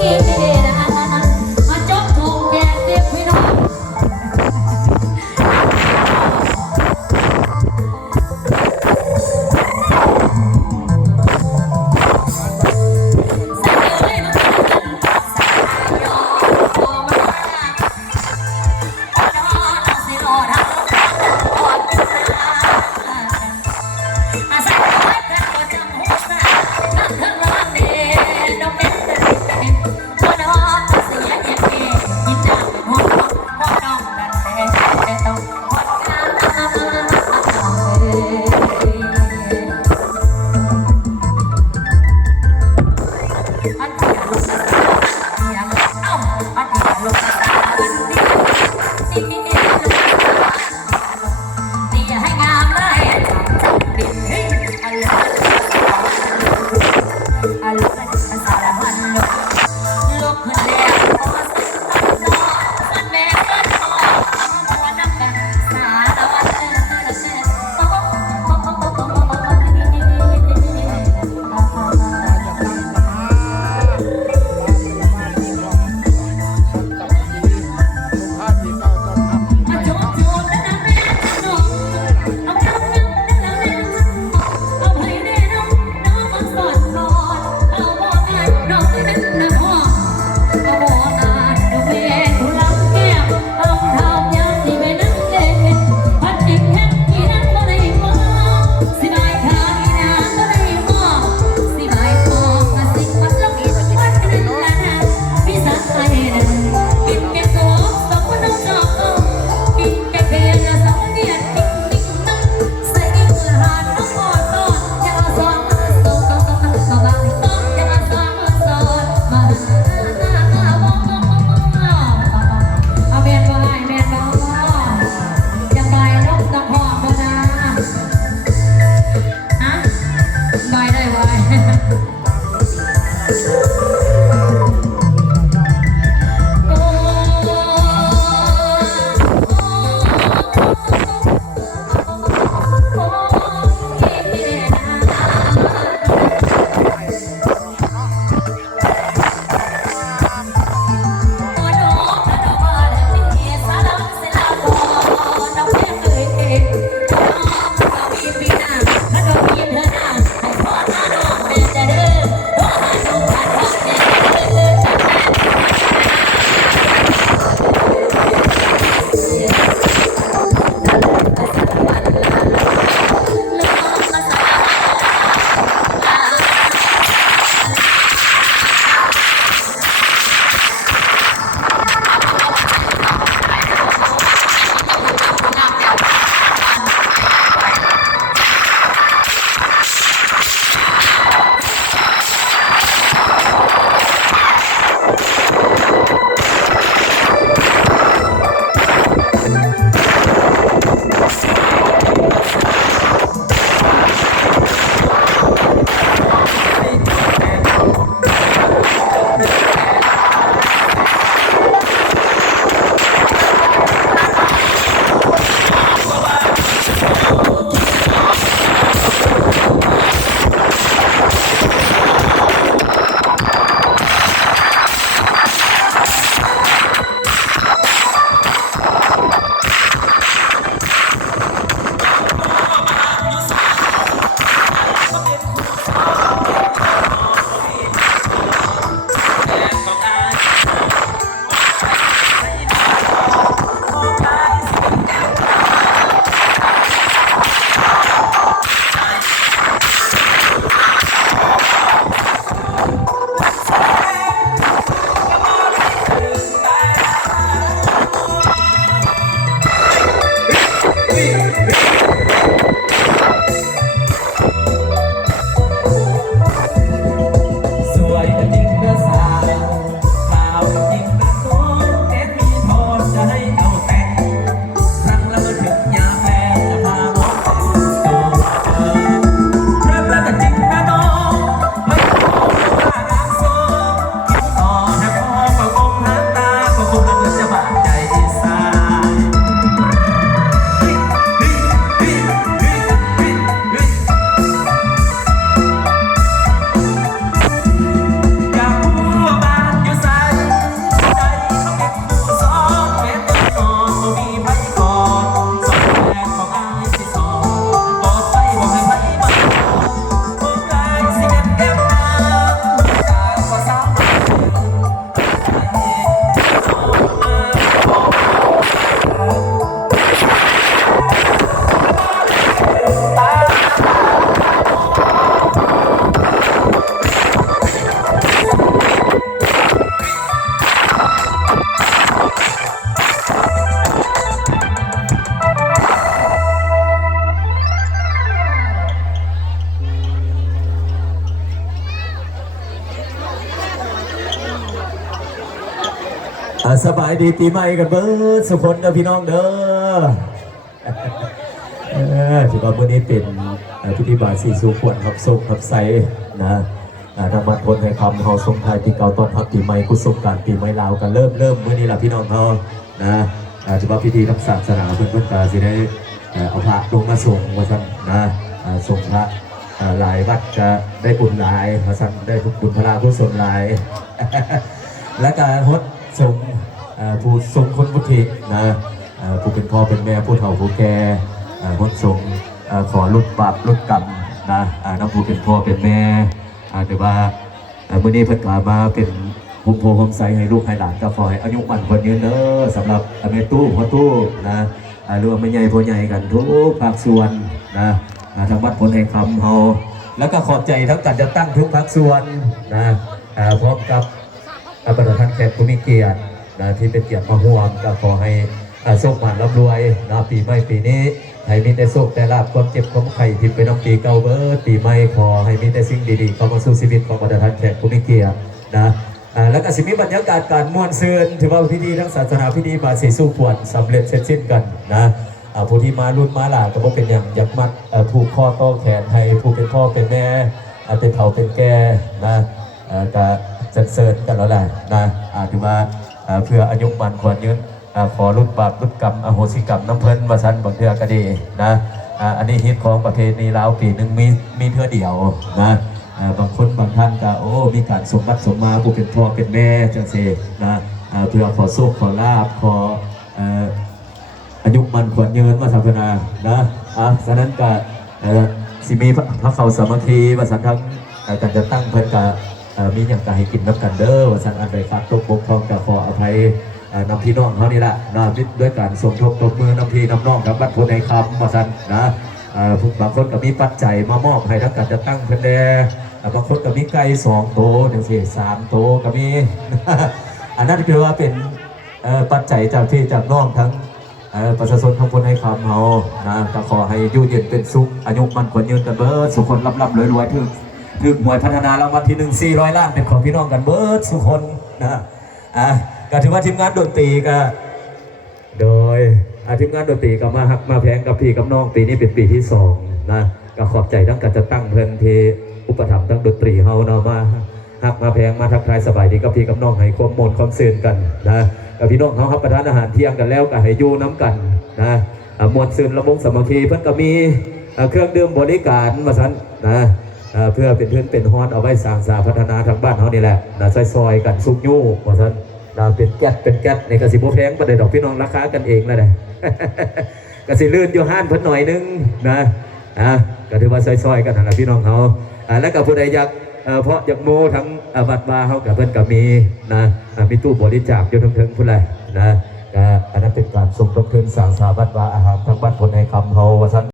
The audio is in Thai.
Hãy subscribe cho kênh Ghiền Mì Gõ để không bỏ lỡ สบายดีปีใหม่กันเบิดสุขคนเด้อพี่น้องเด้อถือว่าเมื่อนี้เป็นพิธีบาทสีสุขวัญครับสุขครับใสนะธรรมะทนในคำเขาทรงไทยปีเก่าตอนพักปีใหม่กุศลการปีใหม่ลาวกันเริ่มเมื่อนี้แหละพี่น้องเขานะถือว่าพิธีทางศาสนาเพื่อนๆก็สิได้เอาพระลงมาส่งว่าท่านนะส่งพระหลายวัดจะได้บุญหลายว่าท่านได้บุญพระกุศลหลายและการฮดส่งผู้ทรงคนพุทธินะผู้เป็นพ่อเป็นแม่ผู้เฒ่าผู้แก่ฮดส่งขอลดบาปลดกรรมนะน้ำผู้เป็นพ่อเป็นแม่แต่ว่าเมื่อนี้เพิ่นกล่าวมาเป็นภูมิโพความใสให้ลูกให้หลานก็ขอให้อายุมั่นขวัญยืนเด้อสำหรับแม่ตู้พ่อตู้นะรวมไม่ใหญ่พ่อใหญ่กันทุกภาคส่วนนะทางวัดผลแห่งคำเฮาแล้วก็ขอบใจทั้งการจะตั้งทุกภาคส่วนนะพร้อมกับประธานแขกผู้มีเกียรตินะที่เป็นเกียรติมาห่วงก็ขอให้โชคมันร่ำรวยนะปีใหม่ปีนี้ให้มีแต่โชคแต่ลาภความเจ็บความไข้ที่เป็นน้ำปีเก่าเบิดปีใหม่ขอให้มีแต่สิ่งดีๆเข้ามาสู่ชีวิตของประธานแขกผู้มีเกียรตินะแล้วก็สิมีบรรยากาศการม่วนซื่นถือว่าพิธีทั้งศาสนาพิธีบาสีสู้ขวัญสำเร็จเสร็จสิ้นกันนะผู้ที่มารุ่นมาหลานก็บอกเป็นอย่างอยากมัดผูกข้อต่อแขนให้ผู้เป็นพ่อเป็นแม่เป็นเฒ่าเป็นแก่นะก็จัดเสริญกันแล้วแหละนะถือว่าเพื่ออายุมันควรยืนขอลดบาปลดกรรมอโหสิกรรมน้ำเพลินมาสันบางเทือก็ดีนะอันนี้ฮิตของประเพณีลาวปีหนึ่งมีเทือเดียวนะบางคนบางท่านก็มีการสมบัติสมมาผู้เป็นพ่อเป็นแม่จังเสนะเพื่อขอโชคขอลาภขออายุมันควรยืนมาสัมพนานะฉะนั้นก็สิมีพระเขาสามัคคีว่าสันทั้งการจะตั้งเพิ่นก็มีอย่างไรให้กินน้ำกันเด้อว่าสันอันใดขาดตกบกพร่องก็ขออภัยนำพี่น้องเขานี่แหละนะด้วยการสมทบตบมือนำพี่นำน้องกับวัดผลในคำว่าสันนะบางคนก็มีปัจจัยมามอบให้ทั้งการจะตั้งเพิ่นแดบางคนก็มีไก่2 โตอย่างเช่น3 โตก็มีอันนั้นคือว่าเป็นปัจจัยจากที่จากน้องทั้งประชาชนทั้งคนให้คำเขานะก็ขอให้อยู่เย็นเป็นสุขอายุมันควรยืนกันเบิดสุขคนร่ำรวยถึงหวยพัฒนารางวัลที่1 400 ล้านเป็นของพี่น้องกันเบิดสุขคนนะก็ถือว่าทีมงานดนตรีก็โดยทีมงานดนตรีก็มาหักมาแพงกับพี่กับน้องปีนี้เป็นปีที่2นะก็ขอบใจทั้งการจะตั้งเพิ่นที่อุปถัมภ์ทั้งดนตรีเฮาเนาะมาหักมาแพงมาทักทายสบายดีกับพี่กับน้องให้ความมนความซื่นกันนะพี่น้องเขาครับประทานอาหารเที่ยงกันแล้วก็ให้อยู่น้ำกันนะมวลซื่นละมงสามัคคีเพิ่นก็มีเครื่องดื่มบริการมาสั่นนะเพื่อเป็นพื้นเป็นฮอนเอาไว้สร้างสาพัฒนาทางบ้านเขานี่แหละนะซอยกันซุกยู่มาสั่นเป็นแก๊สในกระสิบโมแพงประเดี๋ยวดอกพี่น้องราคากันเองแล้วนะกระสิลื่นอยู่ห้านเพิ่นหน่อยนึงนะก็ถือว่าซอยกันนะพี่น้องเขาแล้วก็ผู้ใดอยากเพราะอยากโมทั้งวัดวาเขากับเพิ่นก็มีนะมีตู้บริจาคอยู่ทั้งผู้ใดนะอันนั้นเป็นการสมทบทุนสร้างสาวัดวาอาหารทั้งบ้านคนในคำเขาว่าท่าน